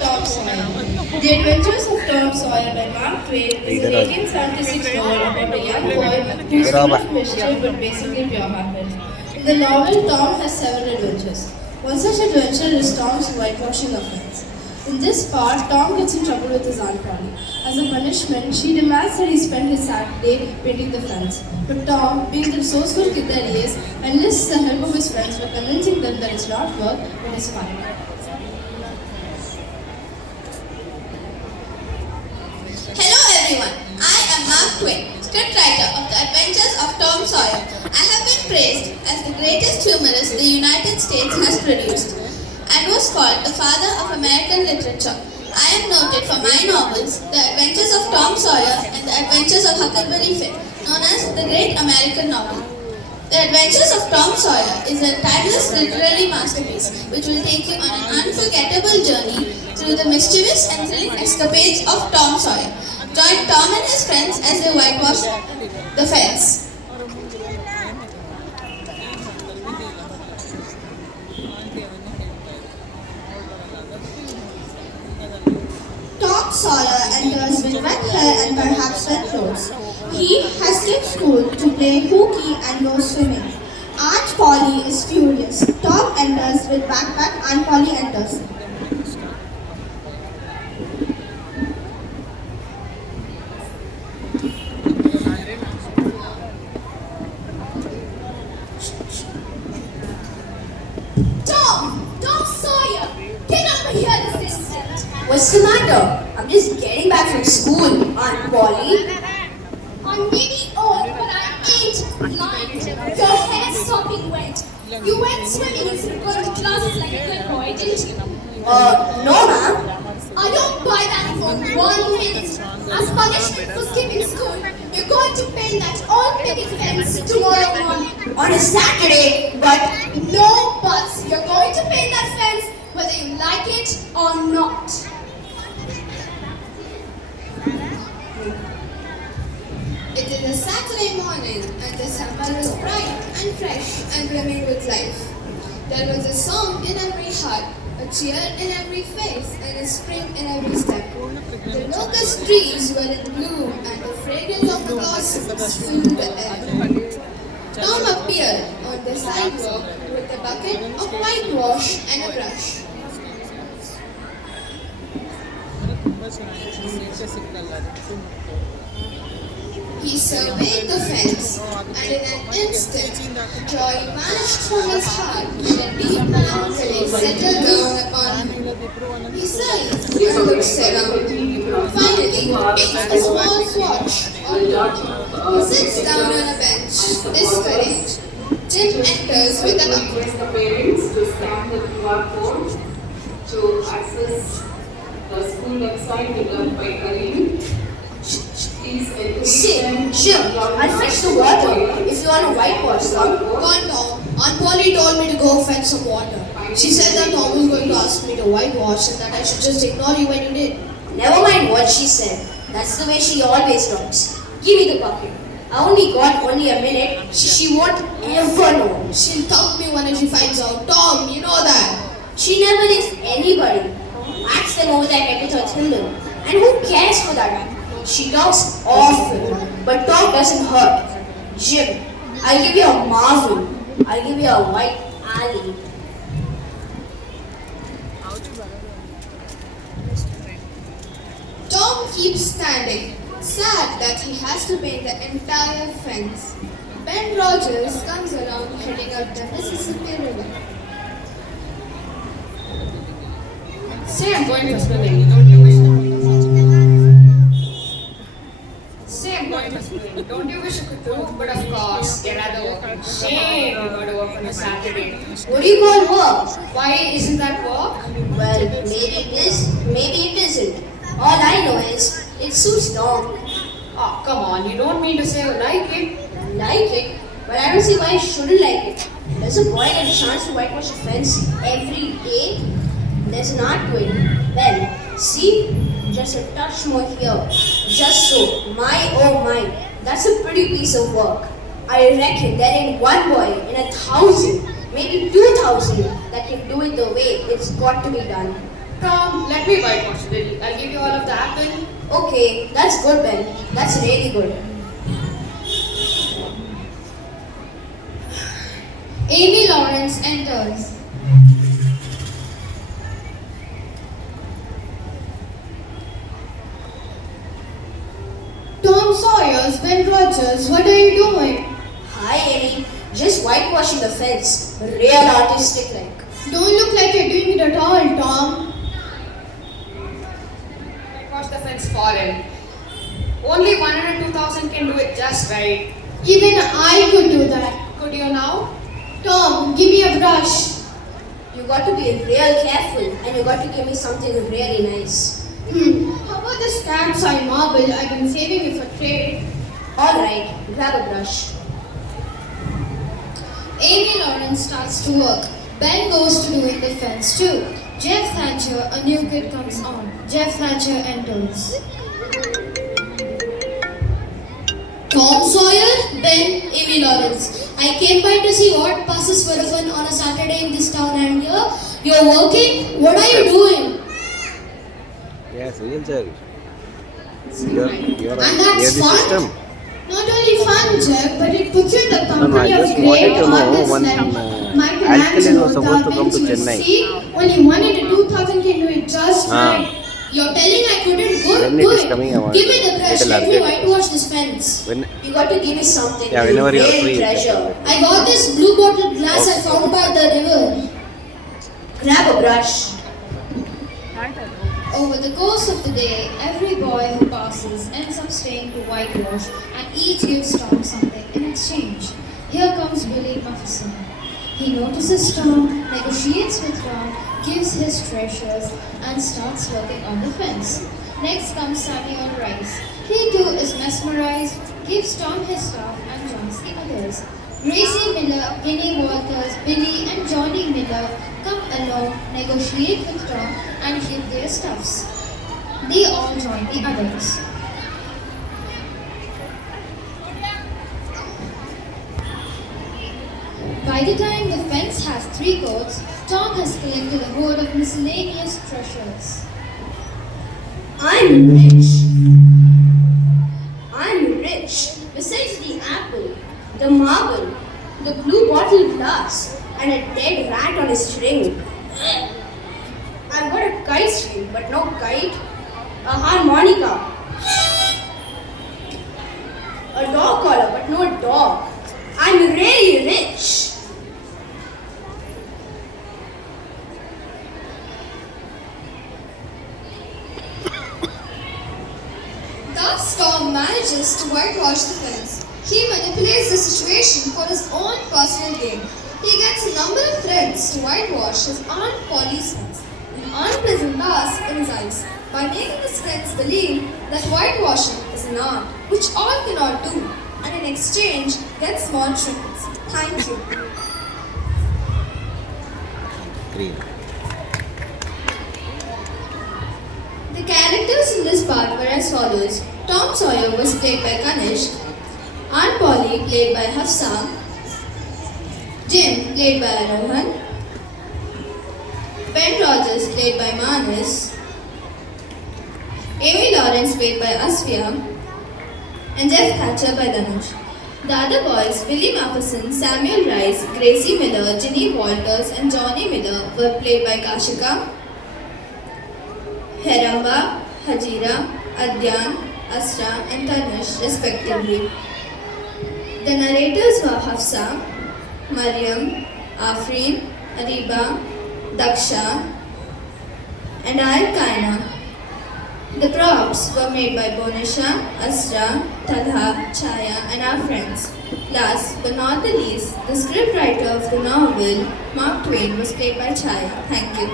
Tom Sawyer. The Adventures of Tom Sawyer by Mark Twain is an 1876 novel about a young boy who's full of mischief but basically pure-hearted. In the novel, Tom has several adventures. One such adventure is Tom's whitewashing offense. In this part, Tom gets in trouble with his Aunt Polly. As a punishment, she demands that he spend his Saturday painting the fence. But Tom, being the resourceful kid that he is, enlists the help of his friends by convincing them that it's not work, but it's fun. Hello everyone, I am Mark Twain, scriptwriter of The Adventures of Tom Sawyer. I have been praised as the greatest humorist the United States has produced and was called the father of American literature. I am noted for my novels, The Adventures of Tom Sawyer and The Adventures of Huckleberry Finn, known as the Great American Novel. The Adventures of Tom Sawyer is a timeless literary masterpiece which will take you on an unforgettable journey through the mischievous and thrilling escapades of Tom Sawyer. Join Tom and his friends as they whitewash the fence. Tom Sawyer enters with wet hair and perhaps wet clothes. He has skipped school to play hooky and goes swimming. Aunt Polly is furious. Tom enters with backpack. Aunt Polly enters. Tom Sawyer! Get over here this instant! What's the matter? I'm just getting back from school, Aunt Polly. I may be old, but I ain't blind. Your hair's sopping wet. You went swimming instead of going to classes like a good boy, didn't you? No, ma'am. I don't buy that for 1 minute. As punishment for skipping school, you're going to paint that old picket fence tomorrow morning. On a Saturday, but No buts. You're going to paint that fence whether you like it or not. It is a Saturday morning and the summer is bright and fresh and brimming with life. There was a song in every heart, a cheer in every face, and a spring in every step. The locust trees were in bloom and the fragrance of the blossoms filled the air. Tom appeared on the sidewalk with a bucket of whitewash and a brush. He surveyed the fence, and in an instant, joy vanished from his heart, and a deep melancholy settled down upon him. He sighed and looked around. Finally, he takes a small swatch on top. He sits down on a bench, discouraged. Jim enters with a bucket. The parents to scan the QR code to access the school website developed by Kareem. Please encourage them. Jim, I'll fetch the water if you want to whitewash some. Gone Tom. Aunt Polly told me to go fetch some water. She said that Tom was going to ask me to whitewash and that I should just ignore you when you did. Never mind what she said. That's the way she always talks. Give me the bucket. I only got a minute. She won't ever know. She'll tell me when she finds out. Tom, you know that. She never leaves anybody. Ask them over that episode symbol. And who cares for that? She talks awful, but talk doesn't hurt. Jim, I'll give you a marvel. I'll give you a white alley. Tom keeps standing, sad that he has to paint the entire fence. Ben Rogers comes around heading up the Mississippi River. Say I'm going to swimming. Don't you wish? Say I'm going to swimming. Don't you wish you could too? But of course, get out of work. Shame you got to work on a Saturday. What do you call work? Why isn't that work? Well, maybe it is, maybe it isn't. All I know is it suits Tom. Oh, come on. You don't mean to say you like it. I like it, but I don't see why I shouldn't like it. Does a boy get a chance to whitewash a fence every day? There's an art to it. Well, see, just a touch more here. Just so. My oh my. That's a pretty piece of work. I reckon there ain't one boy in 1,000, maybe 2,000 that can do it the way it's got to be done. Tom, let me whitewash a little. I'll give you all of the apple. Okay, that's good, Ben. That's really good. Amy Lawrence enters. Tom Sawyer's Ben Rogers, what are you doing? Hi, Amy. Just whitewashing the fence. Real artistic like. Don't look like you're doing it at all, Tom. Whitewash the fence for him. Only 102,000 can do it just right. Even I could do that. Could you now? Tom, give me a brush. You got to be real careful and you got to give me something really nice. How about this cat's eye marble? I've been saving it for trade. Alright, grab a brush. Amy Lawrence starts to work. Ben goes to doing the fence too. Jeff Thatcher, a new kid, comes on. Jeff Thatcher enters. Tom Sawyer, Ben, Amy Lawrence. I came by to see what passes for fun on a Saturday in this town and you're working? What are you doing? Yes, real child. You're And near that's the fun? system. Not only fun, Jeff, but it puts you in the No, I company just of great wanted to know artists one like alkaline Michelangelo, was supposed to Da come to Vinci. Chennai. See, only 1 in 2,000 can do it just right. You're telling I couldn't go When do it is it. coming, I want Give me to the brush, little let me urgent. whitewash this fence. When You got to give me something Yeah, you whenever you are really free, treasure. I got this blue bottle glass I found by the river. Grab a brush. Over the course of the day, every boy who passes ends up staying to whitewash and each gives Tom something in exchange. Here comes Billy Muffison. He notices Tom, negotiates with Tom, gives his treasures and starts working on the fence. Next comes Samuel Rice. He too is mesmerized, gives Tom his stuff and joins the others. Gracie Miller, Vinnie Walters, Billy and Johnny Miller come along, negotiate with Tom and give their stuffs. They all join the others. By the time the fence has 3 coats, Tom has collected a hoard of miscellaneous treasures. I'm rich. I'm rich. Besides the apple, the marble, the blue bottle glass, and a dead rat on a string. I've got a kite string, but no kite. A harmonica. A dog collar, but no dog. I'm really rich. Thus, Tom manages to whitewash the fence. He manipulates the situation for his own personal gain. He gets a number of threads to whitewash his Aunt Polly's fence, an unpleasant task in his eyes, by making his friends believe that whitewashing is an art which all cannot do, and in exchange gets small trinkets. Thank you. green. The characters in this part were as follows. Tom Sawyer was played by Kanishk, Aunt Polly played by Hafsa, Jim played by Arohan, Ben Rogers played by Manis, Amy Lawrence played by Asfia, and Jeff Thatcher by Danush. The other boys, Billy Matheson, Samuel Rice, Gracie Miller, Ginny Walters, and Johnny Miller were played by Kashika, Heramba, Hajira, Adyan, Asra, and Tanush, respectively. The narrators were Hafsa, Mariam, Afreen, Ariba, Daksha, and Ayar Kaina. The props were made by Bonisha, Asra, Talha, Chaya, and our friends. Last but not the least, the scriptwriter of the novel, Mark Twain, was played by Chaya. Thank you.